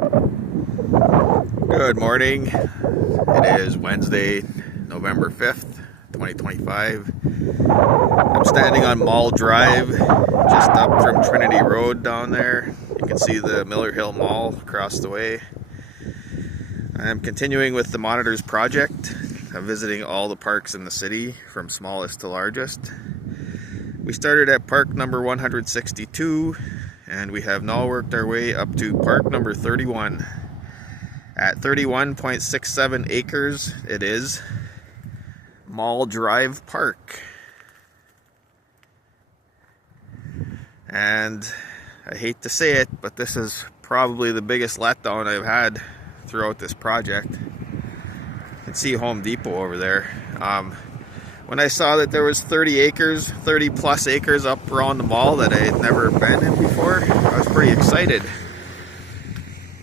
Good morning. It is Wednesday, November 5th, 2025. I'm standing on Mall Drive, just up from Trinity Road down there. You can see the Miller Hill Mall across the way. I'm continuing with the Monitors project. I'm visiting all the parks in the city, from smallest to largest. We started at park number 162, and we have now worked our way up to park number 31. At 31.67 acres, it is Mall Drive Park. And I hate to say it, but this is probably the biggest letdown I've had throughout this project. You can see Home Depot over there. When I saw that there was 30 plus acres up around the mall that I had never been in before, I was pretty excited.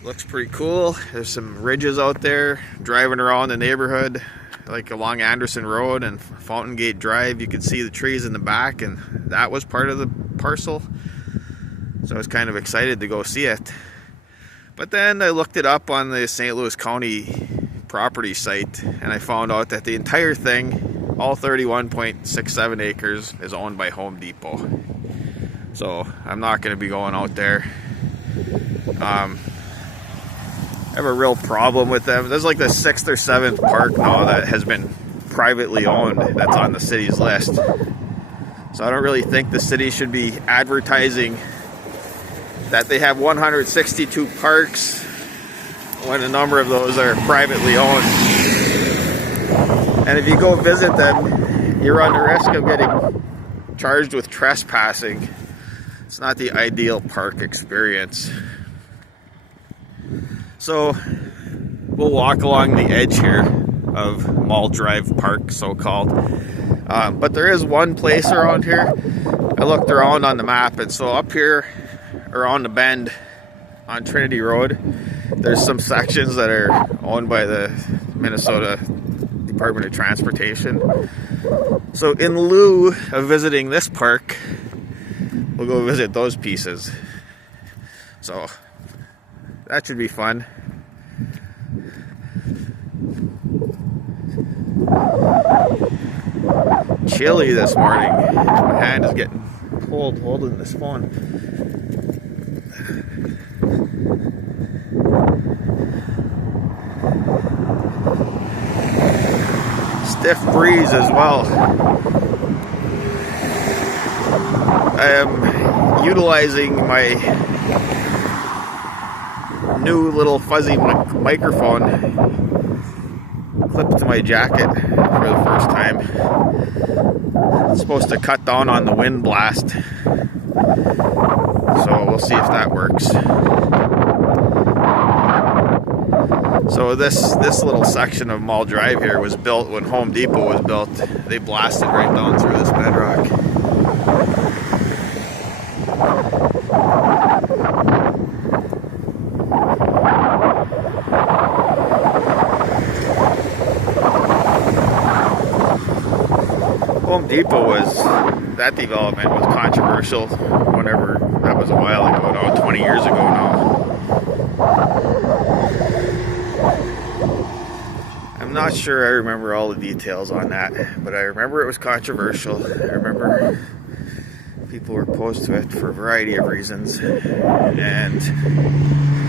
Looks pretty cool. There's some ridges out there. Driving around the neighborhood, like along Anderson Road and Fountain Gate Drive, you can see the trees in the back, and that was part of the parcel. So I was kind of excited to go see it. But then I looked it up on the St. Louis County property site, and I found out that the entire thing, all 31.67 acres, is owned by Home Depot. So I'm not going to be going out there. I have a real problem with them. There's like the 6th or 7th park now that has been privately owned that's on the city's list. So I don't really think the city should be advertising that they have 162 parks when a number of those are privately owned. And if you go visit them, you run the risk of getting charged with trespassing. It's not the ideal park experience. So we'll walk along the edge here of Mall Drive Park, so-called. But there is one place around here. I looked around on the map, and so up here around the bend on Trinity Road, there's some sections that are owned by the Minnesota Department of Transportation. So in lieu of visiting this park, we'll go visit those pieces. So that should be fun. Chilly this morning. My hand is getting cold holding this phone. Stiff breeze as well. I am utilizing my new little fuzzy microphone clipped to my jacket for the first time. It's supposed to cut down on the wind blast, so we'll see if that works. So this little section of Mall Drive here was built when Home Depot was built. They blasted right down through this bedrock. Home Depot that development was controversial whenever, that was a while ago now, 20 years ago now. I'm not sure I remember all the details on that, but I remember it was controversial. I remember people were opposed to it for a variety of reasons, and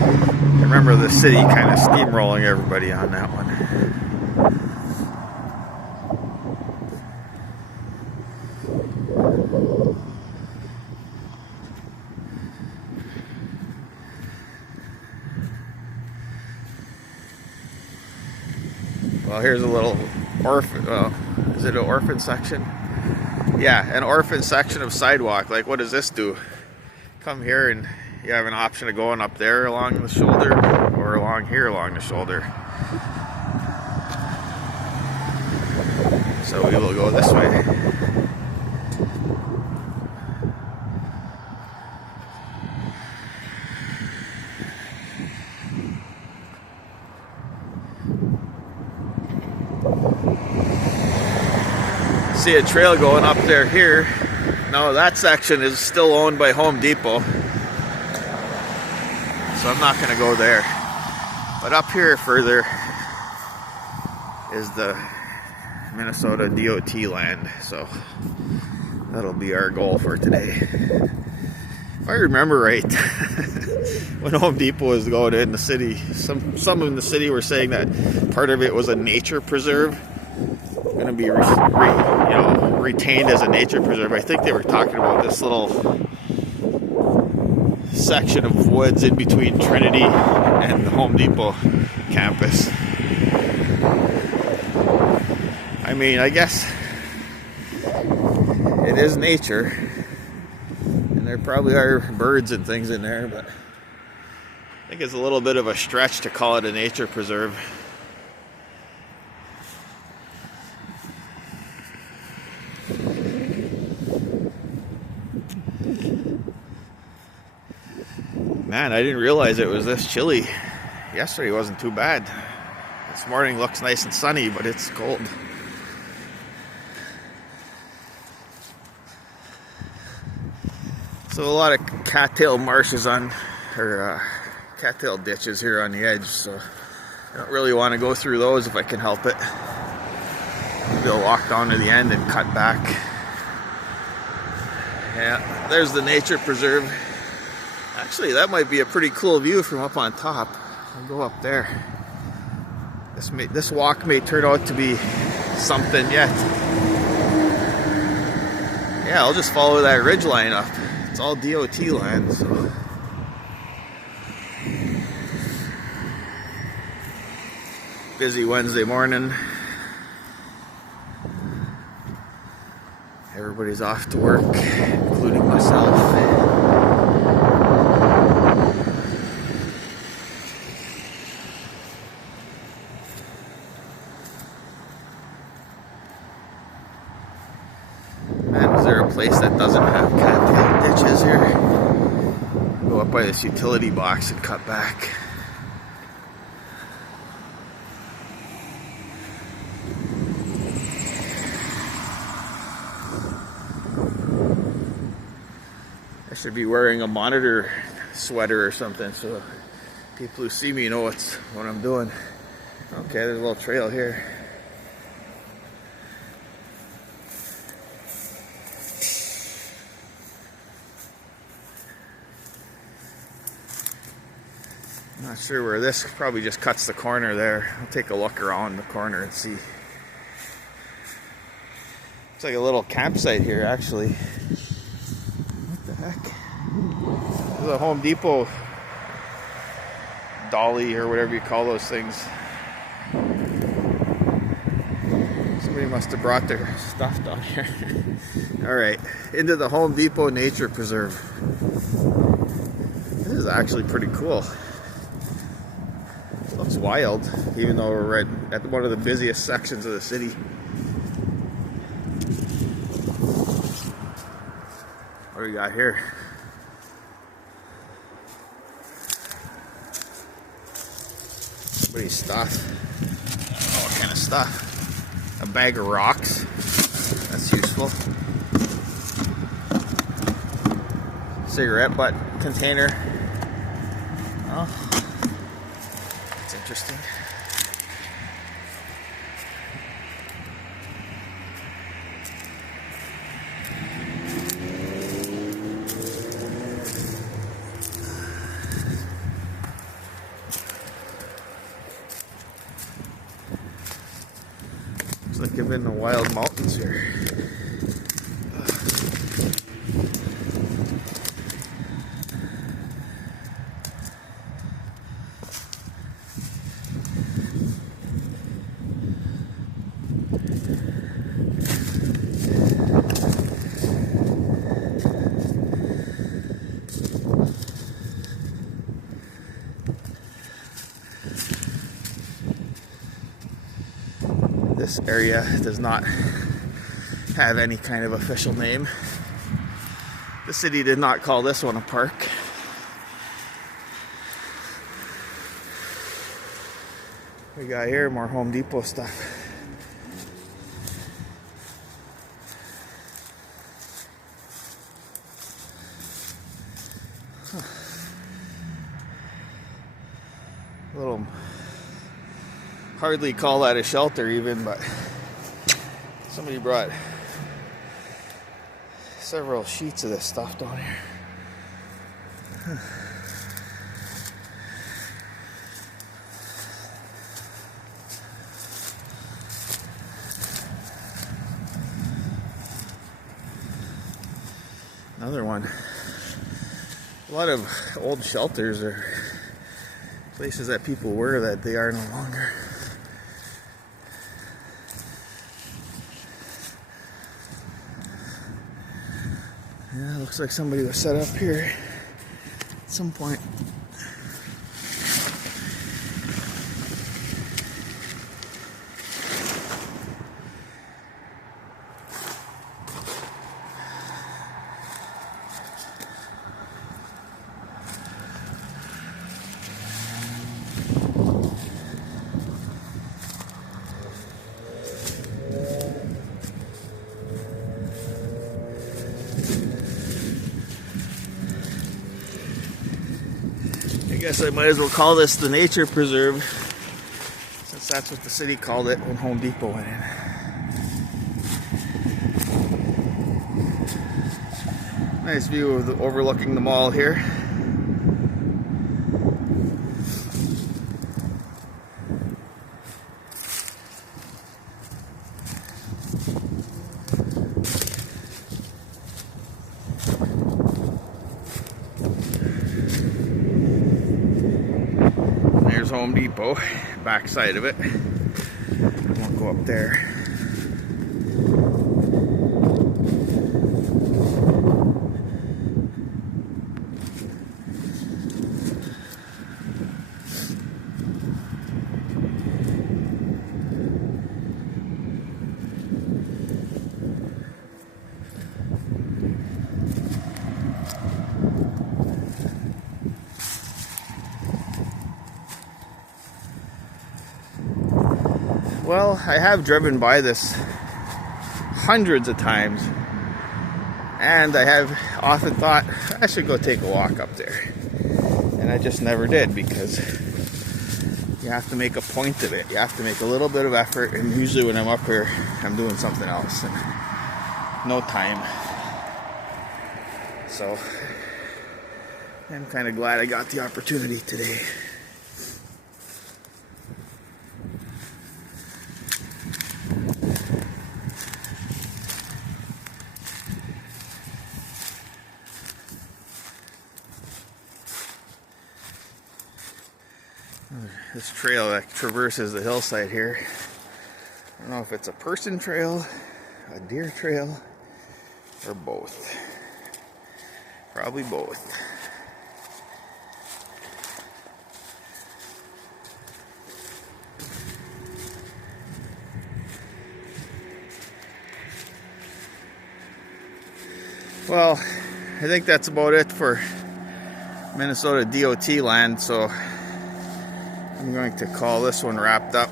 I remember the city kind of steamrolling everybody on that one. Well, here's a little orphan, is it an orphan section? Yeah, an orphan section of sidewalk. Like, what does this do? Come here and you have an option of going up there along the shoulder or along here along the shoulder. So we will go this way. See a trail going up there here. No, that section is still owned by Home Depot, so I'm not going to go there. But up here further is the Minnesota DOT land, so that'll be our goal for today. If I remember right, when Home Depot was going in the city, some in the city were saying that part of it was a nature preserve, going to be retained as a nature preserve. I think they were talking about this little section of woods in between Trinity and the Home Depot campus. I mean, I guess it is nature, and there probably are birds and things in there, but I think it's a little bit of a stretch to call it a nature preserve. Man, I didn't realize it was this chilly. Yesterday wasn't too bad. This morning looks nice and sunny, but it's cold. So a lot of cattail marshes cattail ditches here on the edge, so I don't really want to go through those if I can help it. Maybe I'll walk down to the end and cut back. Yeah, there's the nature preserve. Actually, that might be a pretty cool view from up on top. I'll go up there. This walk may turn out to be something yet. Yeah, I'll just follow that ridge line up. It's all DOT land, so. Busy Wednesday morning. Everybody's off to work, including myself. Man, is there a place that doesn't have cattail ditches here? Go up by this utility box and cut back. I should be wearing a monitor sweater or something so people who see me know what I'm doing. Okay, there's a little trail here. I'm not sure where this probably just cuts the corner there. I'll take a look around the corner and see. It's like a little campsite here, actually. What the heck? There's a Home Depot dolly or whatever you call those things. Somebody must have brought their stuff down here. Alright, into the Home Depot Nature Preserve. This is actually pretty cool. It looks wild, even though we're right at one of the busiest sections of the city. What do we got here? Somebody's stuff. Oh, what kind of stuff? A bag of rocks. That's useful. Cigarette butt container. Oh, that's interesting. Looks like I'm in the wild mountains here. This area does not have any kind of official name. The city did not call this one a park. We got here more Home Depot stuff. A little, hardly call that a shelter even, but somebody brought several sheets of this stuff down here. Another one. A lot of old shelters are places that people were that they are no longer. Yeah, looks like somebody was set up here at some point. I guess I might as well call this the nature preserve, since that's what the city called it when Home Depot went in. Nice view of overlooking the mall here. There's Home Depot, back side of it. I won't go up there. Well, I have driven by this hundreds of times, and I have often thought I should go take a walk up there, and I just never did, because you have to make a point of it. You have to make a little bit of effort, and usually when I'm up here, I'm doing something else and no time. So I'm kind of glad I got the opportunity today. This trail that traverses the hillside here, I don't know if it's a person trail, a deer trail, or both. Probably both. Well, I think that's about it for Minnesota DOT land, so I'm going to call this one wrapped up.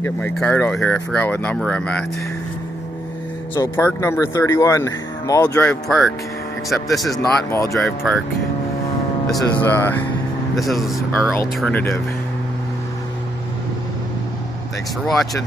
Get my card out here, I forgot what number I'm at. So park number 31, Mall Drive Park, except this is not Mall Drive Park. This is our alternative. Thanks for watching.